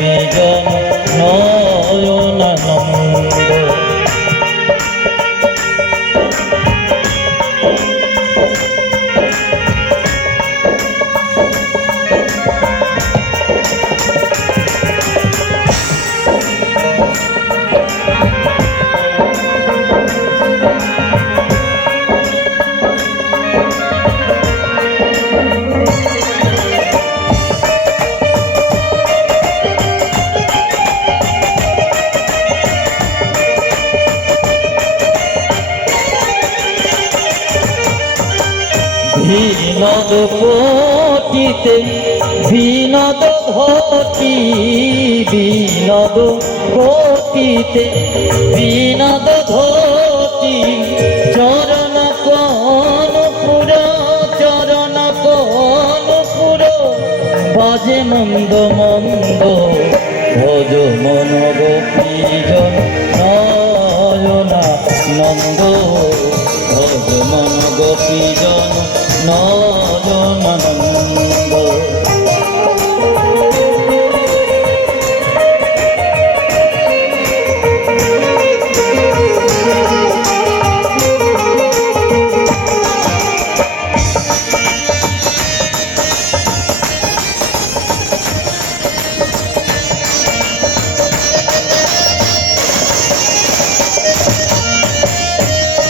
গোপীজন নয়নানন্দ। বিনোদ কোটিতে বিনোদ ঘটি, বিনোদ কোটিতে বিনোদ ঘটি, চরণ কনপুর, চরণ কনপুর বাজে মন্দ মন্দ, ভজ মন গোপীজন নয়নানন্দ, ভজ মন গোপীজন নয়নানন্দ।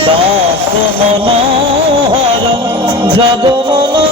দাস মনোহর জগমোহন